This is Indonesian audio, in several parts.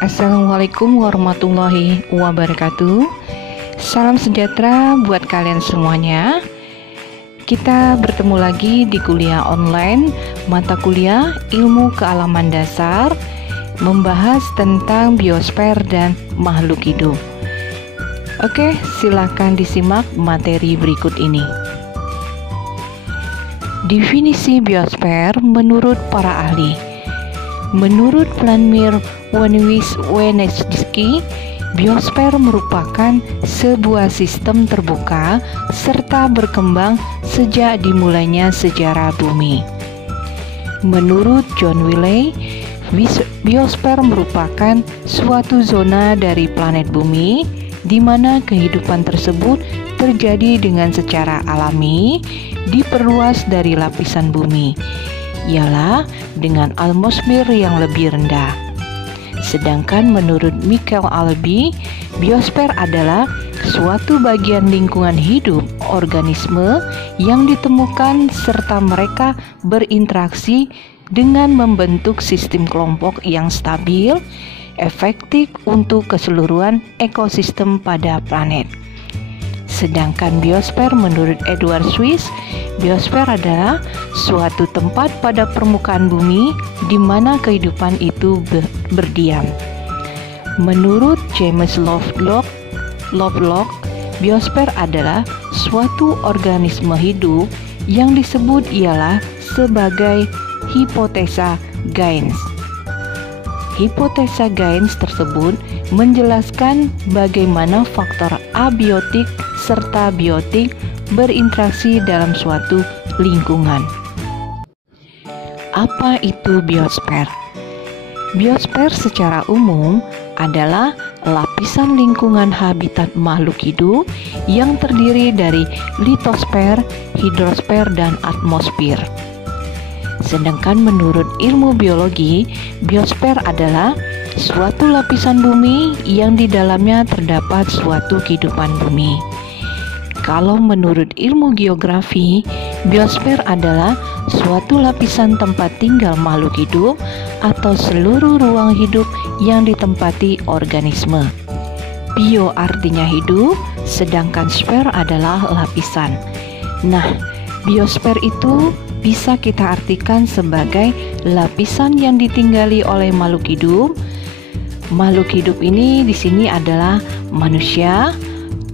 Assalamualaikum warahmatullahi wabarakatuh. Salam sejahtera buat kalian semuanya. Kita bertemu lagi di kuliah online mata kuliah Ilmu Kealaman Dasar, membahas tentang biosfer dan makhluk hidup. Oke, silakan disimak materi berikut ini. Definisi biosfer menurut para ahli. Menurut Vladimir Wenecki, biosfer merupakan sebuah sistem terbuka serta berkembang sejak dimulainya sejarah bumi. Menurut John Wiley, biosfer merupakan suatu zona dari planet bumi di mana kehidupan tersebut terjadi dengan secara alami, diperluas dari lapisan bumi, ialah dengan atmosfer yang lebih rendah. Sedangkan menurut Michael Albee, biosfer adalah suatu bagian lingkungan hidup organisme yang ditemukan serta mereka berinteraksi dengan membentuk sistem kelompok yang stabil, efektif untuk keseluruhan ekosistem pada planet. Sedangkan biosfer menurut Edward Swiss, biosfer adalah suatu tempat pada permukaan bumi di mana kehidupan itu berdiam. Menurut James Lovelock, biosfer adalah suatu organisme hidup yang disebut ialah sebagai hipotesa Gaines. Hipotesa Gaines tersebut menjelaskan bagaimana faktor abiotik serta biotik berinteraksi dalam suatu lingkungan. Apa itu biosfer? Biosfer secara umum adalah lapisan lingkungan habitat makhluk hidup yang terdiri dari litosfer, hidrosfer, dan atmosfer. Sedangkan menurut ilmu biologi, biosfer adalah suatu lapisan bumi yang di dalamnya terdapat suatu kehidupan bumi. Kalau menurut ilmu geografi, biosfer adalah suatu lapisan tempat tinggal makhluk hidup atau seluruh ruang hidup yang ditempati organisme. Bio artinya hidup, sedangkan sfer adalah lapisan. Nah, biosfer itu bisa kita artikan sebagai lapisan yang ditinggali oleh makhluk hidup. Makhluk hidup ini di sini adalah manusia,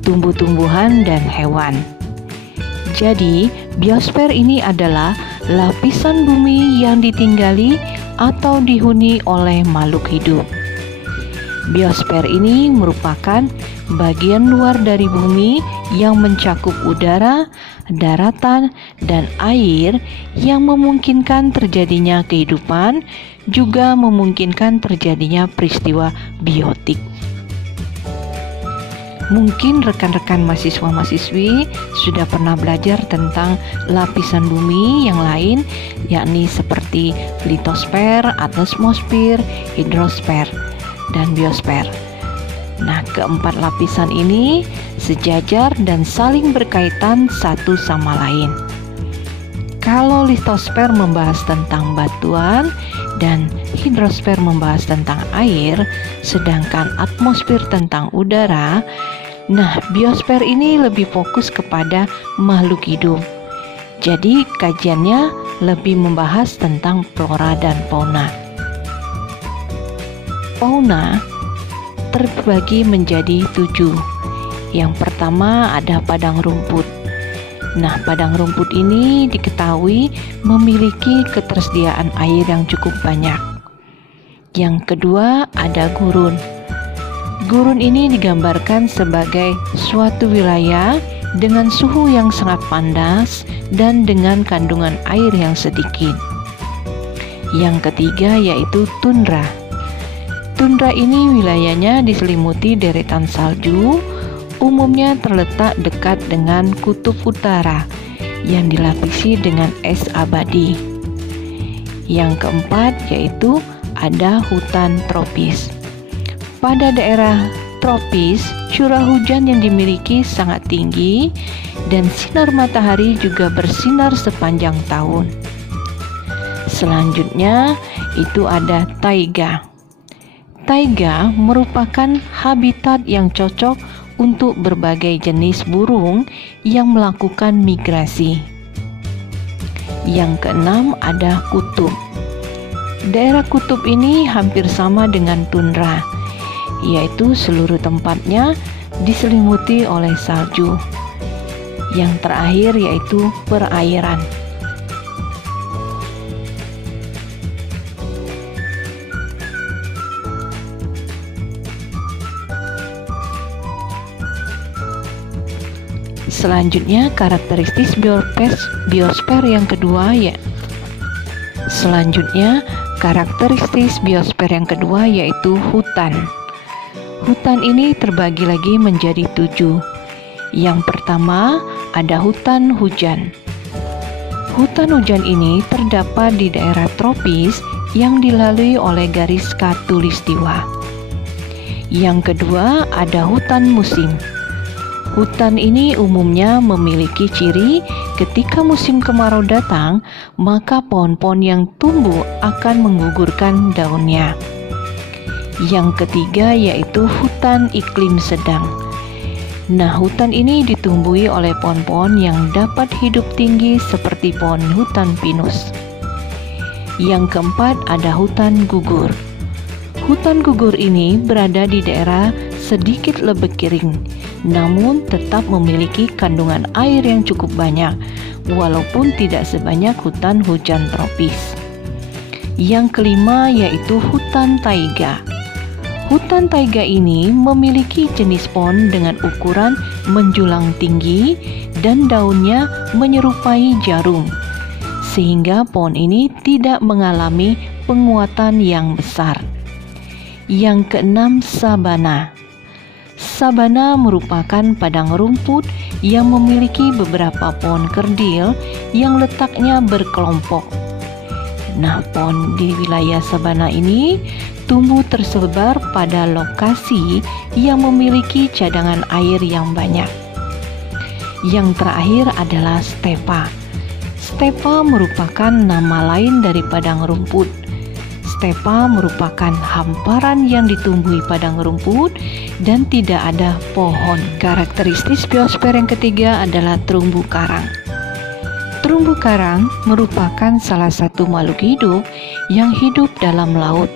tumbuh-tumbuhan, dan hewan. Jadi, biosfer ini adalah lapisan bumi yang ditinggali atau dihuni oleh makhluk hidup. Biosfer ini merupakan bagian luar dari bumi yang mencakup udara, daratan, dan air yang memungkinkan terjadinya kehidupan, juga memungkinkan terjadinya peristiwa biotik. Mungkin rekan-rekan mahasiswa-mahasiswi sudah pernah belajar tentang lapisan bumi yang lain, yakni seperti litosfer, atmosfer, hidrosfer, dan biosfer. Nah, keempat lapisan ini sejajar dan saling berkaitan satu sama lain. Kalau litosfer membahas tentang batuan dan hidrosfer membahas tentang air, sedangkan atmosfer tentang udara. Nah, biosfer ini lebih fokus kepada makhluk hidup. Jadi kajiannya lebih membahas tentang flora dan fauna. Fauna terbagi menjadi 7. Yang pertama ada padang rumput. Nah, padang rumput ini diketahui memiliki ketersediaan air yang cukup banyak. Yang kedua ada gurun. Gurun ini digambarkan sebagai suatu wilayah dengan suhu yang sangat panas dan dengan kandungan air yang sedikit. Yang ketiga yaitu tundra. Tundra ini wilayahnya diselimuti deretan salju, umumnya terletak dekat dengan kutub utara yang dilapisi dengan es abadi. Yang keempat yaitu ada hutan tropis. Pada daerah tropis, curah hujan yang dimiliki sangat tinggi dan sinar matahari juga bersinar sepanjang tahun. Selanjutnya itu ada taiga. Taiga merupakan habitat yang cocok untuk berbagai jenis burung yang melakukan migrasi. Yang keenam ada kutub. Daerah kutub ini hampir sama dengan tundra, yaitu seluruh tempatnya diselimuti oleh salju. Yang terakhir yaitu perairan. Selanjutnya karakteristik biosfer yang kedua yaitu hutan. Hutan ini terbagi lagi menjadi 7. Yang pertama ada hutan hujan. Hutan hujan ini terdapat di daerah tropis yang dilalui oleh garis khatulistiwa. Yang kedua ada hutan musim. Hutan ini umumnya memiliki ciri ketika musim kemarau datang, maka pohon-pohon yang tumbuh akan menggugurkan daunnya. Yang ketiga yaitu hutan iklim sedang. Nah, hutan ini ditumbuhi oleh pohon-pohon yang dapat hidup tinggi seperti pohon hutan pinus. Yang keempat ada hutan gugur. Hutan gugur ini berada di daerah sedikit lebih kering, namun tetap memiliki kandungan air yang cukup banyak, walaupun tidak sebanyak hutan hujan tropis. Yang kelima yaitu hutan taiga. Hutan taiga ini memiliki jenis pohon dengan ukuran menjulang tinggi dan daunnya menyerupai jarum, sehingga pohon ini tidak mengalami penguatan yang besar. Yang keenam, sabana. Sabana merupakan padang rumput yang memiliki beberapa pohon kerdil yang letaknya berkelompok. Nah, pohon di wilayah sabana ini tumbuh tersebar pada lokasi yang memiliki cadangan air yang banyak. Yang terakhir adalah stepa. Stepa merupakan nama lain dari padang rumput. Stepa merupakan hamparan yang ditumbuhi padang rumput dan tidak ada pohon. Karakteristik biosfer yang ketiga adalah terumbu karang. Terumbu karang merupakan salah satu makhluk hidup yang hidup dalam laut.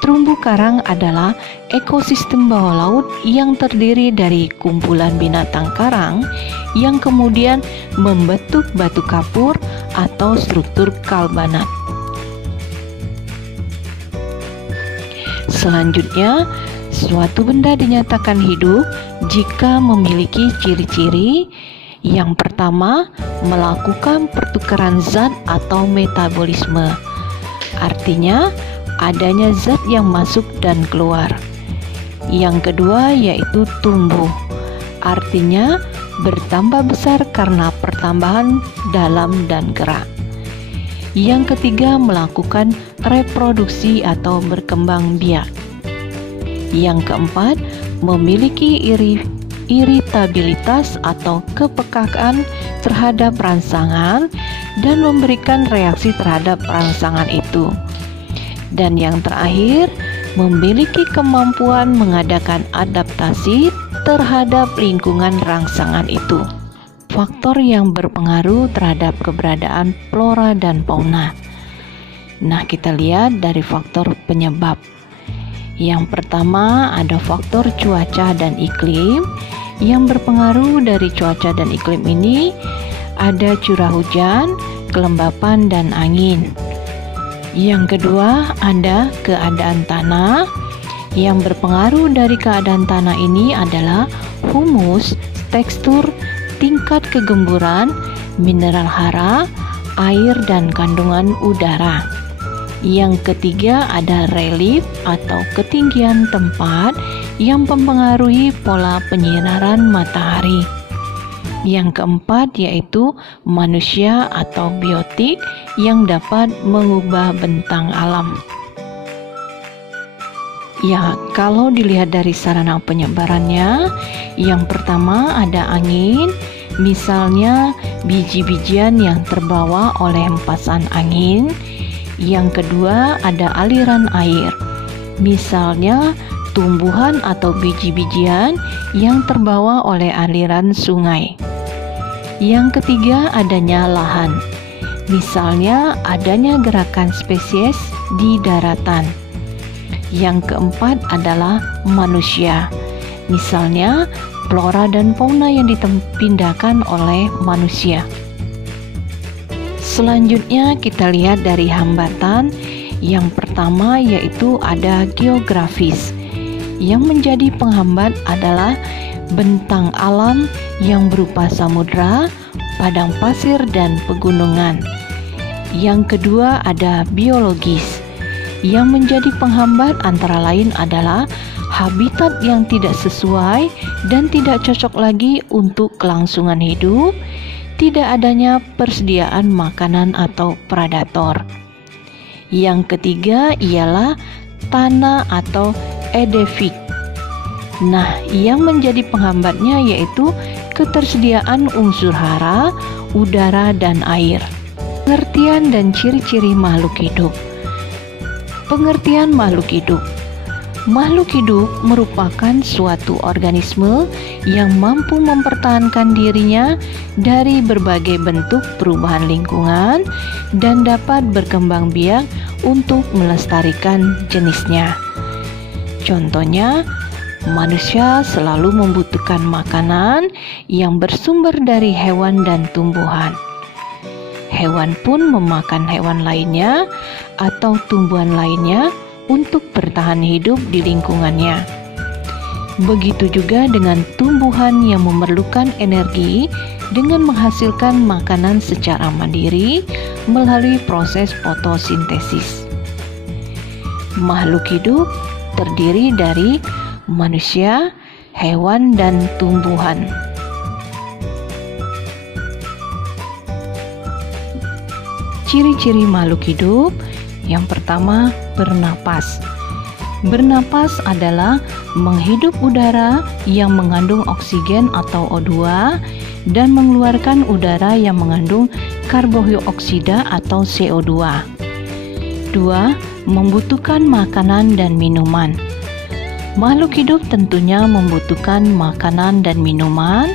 Terumbu karang adalah ekosistem bawah laut yang terdiri dari kumpulan binatang karang yang kemudian membentuk batu kapur atau struktur karbonat. Selanjutnya, suatu benda dinyatakan hidup jika memiliki ciri-ciri. Yang pertama, melakukan pertukaran zat atau metabolisme. Artinya, adanya zat yang masuk dan keluar. Yang kedua yaitu tumbuh. Artinya, bertambah besar karena pertambahan dalam dan gerak. Yang ketiga, melakukan reproduksi atau berkembang biak. Yang keempat, memiliki iritabilitas atau kepekaan terhadap rangsangan dan memberikan reaksi terhadap rangsangan itu. Dan yang terakhir, memiliki kemampuan mengadakan adaptasi terhadap lingkungan rangsangan itu. Faktor yang berpengaruh terhadap keberadaan flora dan fauna. Nah, kita lihat dari faktor penyebab. Yang pertama ada faktor cuaca dan iklim. Yang berpengaruh dari cuaca dan iklim ini ada curah hujan, kelembapan, dan angin. Yang kedua ada keadaan tanah. Yang berpengaruh dari keadaan tanah ini adalah humus, tekstur, tingkat kegemburan, mineral hara, air, dan kandungan udara. Yang ketiga ada relief atau ketinggian tempat yang mempengaruhi pola penyinaran matahari. Yang keempat yaitu manusia atau biotik yang dapat mengubah bentang alam. Ya, kalau dilihat dari sarana penyebarannya, yang pertama ada angin, misalnya biji-bijian yang terbawa oleh hempasan angin. Yang kedua ada aliran air, misalnya tumbuhan atau biji-bijian yang terbawa oleh aliran sungai. Yang ketiga, adanya lahan, misalnya adanya gerakan spesies di daratan. Yang keempat adalah manusia, misalnya flora dan fauna yang dipindahkan oleh manusia. Selanjutnya kita lihat dari hambatan. Yang pertama yaitu ada geografis. Yang menjadi penghambat adalah bentang alam yang berupa samudra, padang pasir, dan pegunungan. Yang kedua ada biologis. Yang menjadi penghambat antara lain adalah habitat yang tidak sesuai dan tidak cocok lagi untuk kelangsungan hidup, tidak adanya persediaan makanan atau predator. Yang ketiga ialah tanah atau edefik. Nah, yang menjadi penghambatnya yaitu ketersediaan unsur hara, udara, dan air. Pengertian dan ciri-ciri makhluk hidup. Pengertian makhluk hidup. Makhluk hidup merupakan suatu organisme yang mampu mempertahankan dirinya dari berbagai bentuk perubahan lingkungan dan dapat berkembang biak untuk melestarikan jenisnya. Contohnya, manusia selalu membutuhkan makanan yang bersumber dari hewan dan tumbuhan. Hewan pun memakan hewan lainnya atau tumbuhan lainnya untuk bertahan hidup di lingkungannya. Begitu juga dengan tumbuhan yang memerlukan energi dengan menghasilkan makanan secara mandiri melalui proses fotosintesis. Makhluk hidup terdiri dari manusia, hewan, dan tumbuhan. Ciri-ciri makhluk hidup. Yang pertama, bernapas. Bernapas adalah menghirup udara yang mengandung oksigen atau O2 dan mengeluarkan udara yang mengandung karbondioksida atau CO2. 2. Membutuhkan makanan dan minuman. Makhluk hidup tentunya membutuhkan makanan dan minuman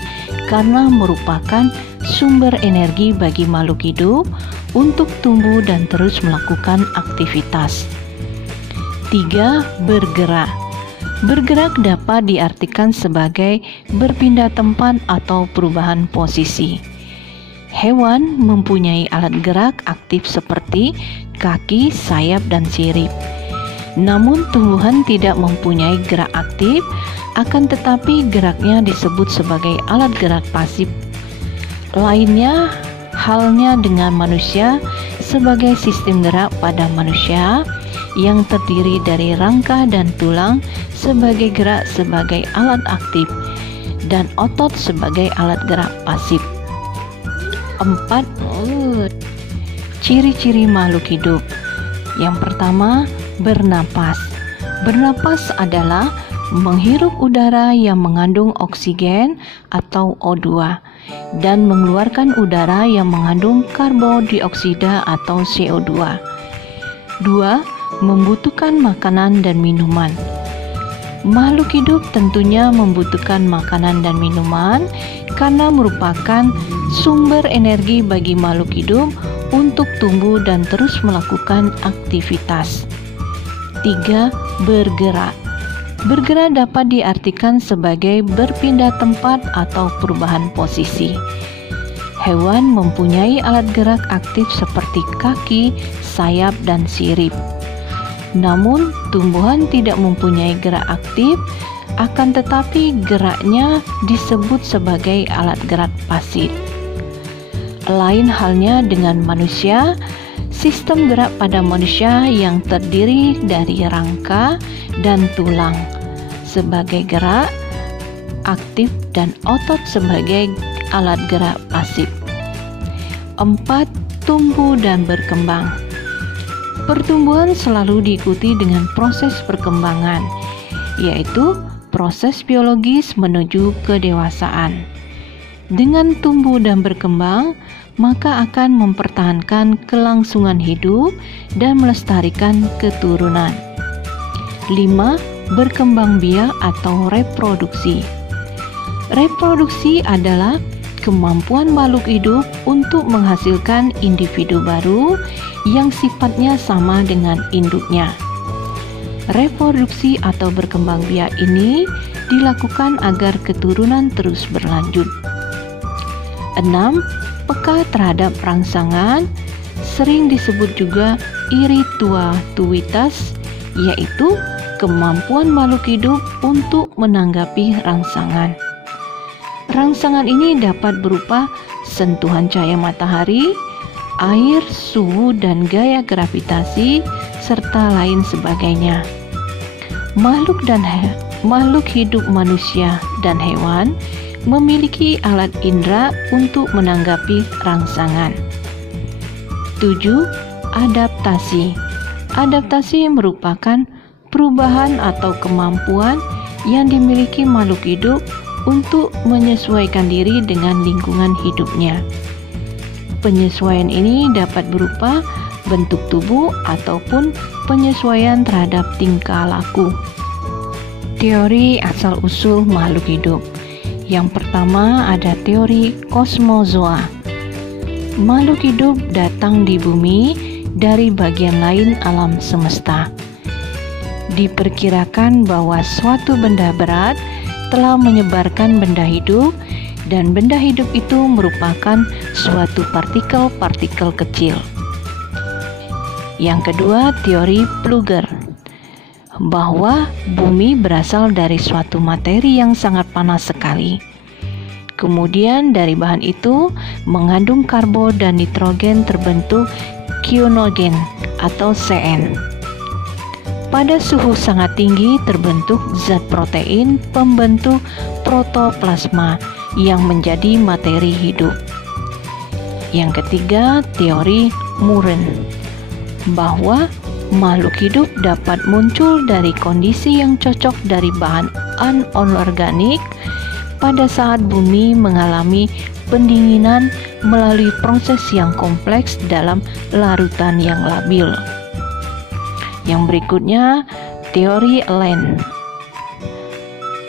karena merupakan sumber energi bagi makhluk hidup untuk tumbuh dan terus melakukan aktivitas. 3. Bergerak. Bergerak dapat diartikan sebagai berpindah tempat atau perubahan posisi. Hewan mempunyai alat gerak aktif seperti kaki, sayap, dan sirip. Namun tumbuhan tidak mempunyai gerak aktif, akan tetapi geraknya disebut sebagai alat gerak pasif. Lainnya halnya dengan manusia sebagai sistem gerak pada manusia yang terdiri dari rangka dan tulang sebagai gerak sebagai alat aktif dan otot sebagai alat gerak pasif. 4. Ciri-ciri makhluk hidup. Yang pertama, bernapas. Bernapas adalah menghirup udara yang mengandung oksigen atau O2 dan mengeluarkan udara yang mengandung karbondioksida atau CO2. 2. Membutuhkan makanan dan minuman. Makhluk hidup tentunya membutuhkan makanan dan minuman karena merupakan sumber energi bagi makhluk hidup untuk tumbuh dan terus melakukan aktivitas. 3. Bergerak. Bergerak dapat diartikan sebagai berpindah tempat atau perubahan posisi. Hewan mempunyai alat gerak aktif seperti kaki, sayap, dan sirip. Namun, tumbuhan tidak mempunyai gerak aktif, akan tetapi geraknya disebut sebagai alat gerak pasif. Lain halnya dengan manusia, sistem gerak pada manusia yang terdiri dari rangka dan tulang sebagai gerak aktif dan otot sebagai alat gerak pasif. 4. Tumbuh dan berkembang. Pertumbuhan selalu diikuti dengan proses perkembangan, yaitu proses biologis menuju kedewasaan. Dengan tumbuh dan berkembang, maka akan mempertahankan kelangsungan hidup dan melestarikan keturunan. 5. Berkembang biak atau reproduksi. Reproduksi adalah kemampuan makhluk hidup untuk menghasilkan individu baru yang sifatnya sama dengan induknya. Reproduksi atau berkembang biak ini dilakukan agar keturunan terus berlanjut. 6. Peka terhadap rangsangan, sering disebut juga irritabilitas, yaitu kemampuan makhluk hidup untuk menanggapi rangsangan. Rangsangan ini dapat berupa sentuhan cahaya matahari, air, suhu, dan gaya gravitasi, serta lain sebagainya. Makhluk hidup manusia dan hewan memiliki alat indera untuk menanggapi rangsangan. 7. Adaptasi. Adaptasi merupakan perubahan atau kemampuan yang dimiliki makhluk hidup untuk menyesuaikan diri dengan lingkungan hidupnya. Penyesuaian ini dapat berupa bentuk tubuh ataupun penyesuaian terhadap tingkah laku. Teori asal-usul makhluk hidup. Yang pertama ada teori kosmozoa. Makhluk hidup datang di bumi dari bagian lain alam semesta. Diperkirakan bahwa suatu benda berat telah menyebarkan benda hidup, dan benda hidup itu merupakan suatu partikel-partikel kecil. Yang kedua, teori Plugger, bahwa bumi berasal dari suatu materi yang sangat panas sekali. Kemudian dari bahan itu mengandung karbon dan nitrogen terbentuk kyanogen atau CN. Pada suhu sangat tinggi terbentuk zat protein pembentuk protoplasma yang menjadi materi hidup. Yang ketiga, teori Muren, bahwa makhluk hidup dapat muncul dari kondisi yang cocok dari bahan anorganik pada saat bumi mengalami pendinginan melalui proses yang kompleks dalam larutan yang labil. Yang berikutnya, teori Land.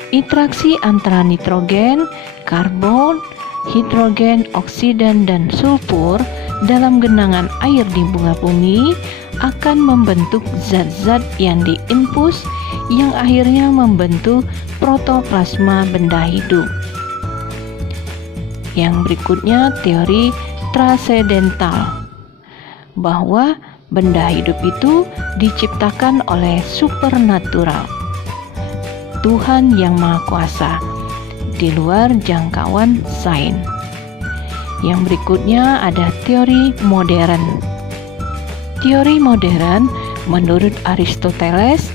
Interaksi antara nitrogen, karbon, hidrogen, oksigen, dan sulfur dalam genangan air di bunga bumi akan membentuk zat-zat yang diinfus yang akhirnya membentuk protoplasma benda hidup. Yang berikutnya, teori transendental, bahwa benda hidup itu diciptakan oleh supernatural, Tuhan yang Maha Kuasa, di luar jangkauan sains. Yang berikutnya ada teori modern. Teori modern menurut Aristoteles,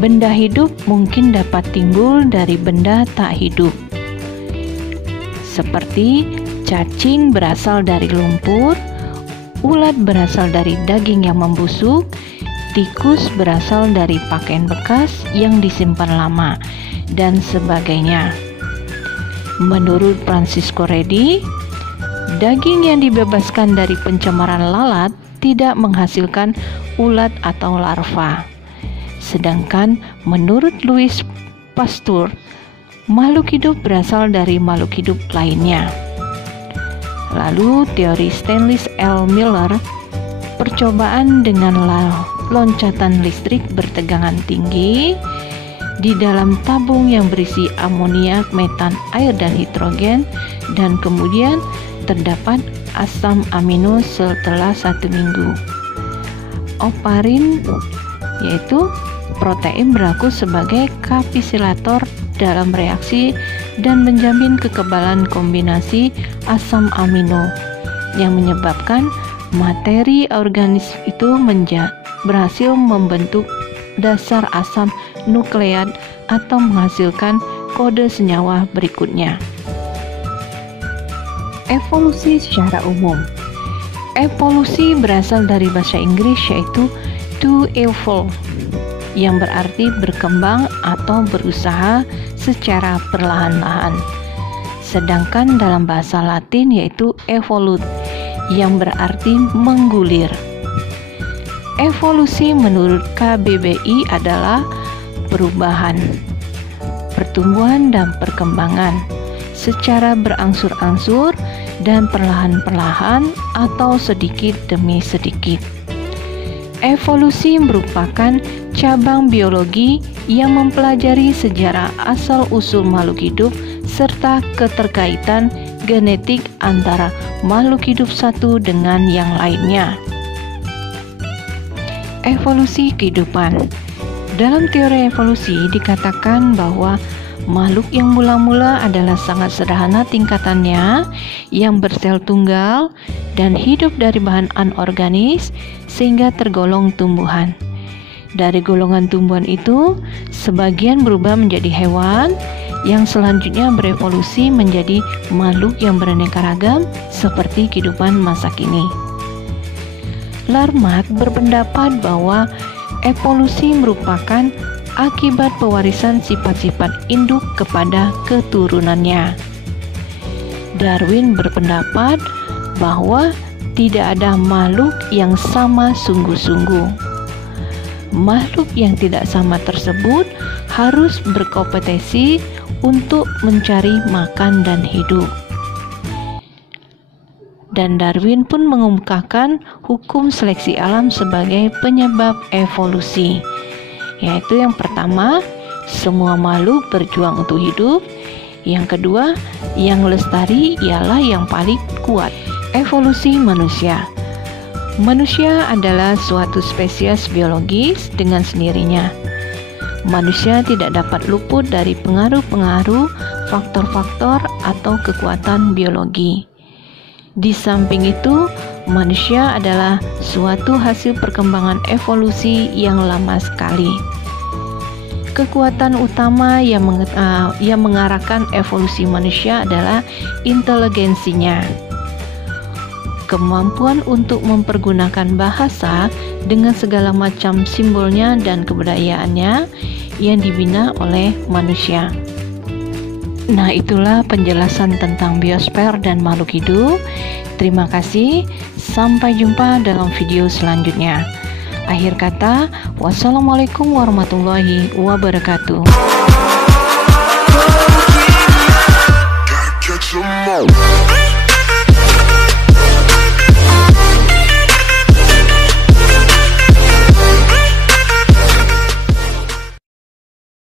benda hidup mungkin dapat timbul dari benda tak hidup. Seperti cacing berasal dari lumpur, ulat berasal dari daging yang membusuk, tikus berasal dari pakaian bekas yang disimpan lama, dan sebagainya. Menurut Francisco Redi, daging yang dibebaskan dari pencemaran lalat tidak menghasilkan ulat atau larva. Sedangkan menurut Louis Pasteur, makhluk hidup berasal dari makhluk hidup lainnya. Lalu teori Stanley L. Miller, percobaan dengan loncatan listrik bertegangan tinggi di dalam tabung yang berisi amoniak, metan, air, dan hidrogen, dan kemudian terdapat asam amino setelah 1 minggu. Oparin, yaitu protein, berlaku sebagai katalisator dalam reaksi dan menjamin kekebalan kombinasi asam amino yang menyebabkan materi organis itu berhasil membentuk dasar asam nukleat atau menghasilkan kode senyawa berikutnya. Evolusi secara umum. Evolusi berasal dari bahasa Inggris yaitu to evolve, yang berarti berkembang atau berusaha secara perlahan-lahan. Sedangkan dalam bahasa Latin yaitu evolute, yang berarti menggulir. Evolusi menurut KBBI adalah perubahan, pertumbuhan dan perkembangan secara berangsur-angsur dan perlahan-perlahan atau sedikit demi sedikit. Evolusi merupakan cabang biologi yang mempelajari sejarah asal-usul makhluk hidup serta keterkaitan genetik antara makhluk hidup satu dengan yang lainnya. Evolusi kehidupan. Dalam teori evolusi dikatakan bahwa makhluk yang mula-mula adalah sangat sederhana tingkatannya, yang bersel tunggal dan hidup dari bahan anorganis sehingga tergolong tumbuhan. Dari golongan tumbuhan itu, sebagian berubah menjadi hewan yang selanjutnya berevolusi menjadi makhluk yang beraneka ragam seperti kehidupan masa kini. Lamarck berpendapat bahwa evolusi merupakan akibat pewarisan sifat-sifat induk kepada keturunannya. Darwin berpendapat bahwa tidak ada makhluk yang sama sungguh-sungguh. Makhluk yang tidak sama tersebut harus berkompetisi untuk mencari makan dan hidup. Dan Darwin pun mengemukakan hukum seleksi alam sebagai penyebab evolusi, yaitu yang pertama, semua makhluk berjuang untuk hidup. Yang kedua, yang lestari ialah yang paling kuat. Evolusi manusia. Manusia adalah suatu spesies biologis dengan sendirinya. Manusia tidak dapat luput dari pengaruh-pengaruh faktor-faktor atau kekuatan biologi. Di samping itu, manusia adalah suatu hasil perkembangan evolusi yang lama sekali. Kekuatan utama yang mengarahkan evolusi manusia adalah inteligensinya. Kemampuan untuk mempergunakan bahasa dengan segala macam simbolnya dan kebudayaannya yang dibina oleh manusia. Nah, itulah penjelasan tentang biosfer dan makhluk hidup. Terima kasih. Sampai jumpa dalam video selanjutnya. Akhir kata, wassalamualaikum warahmatullahi wabarakatuh.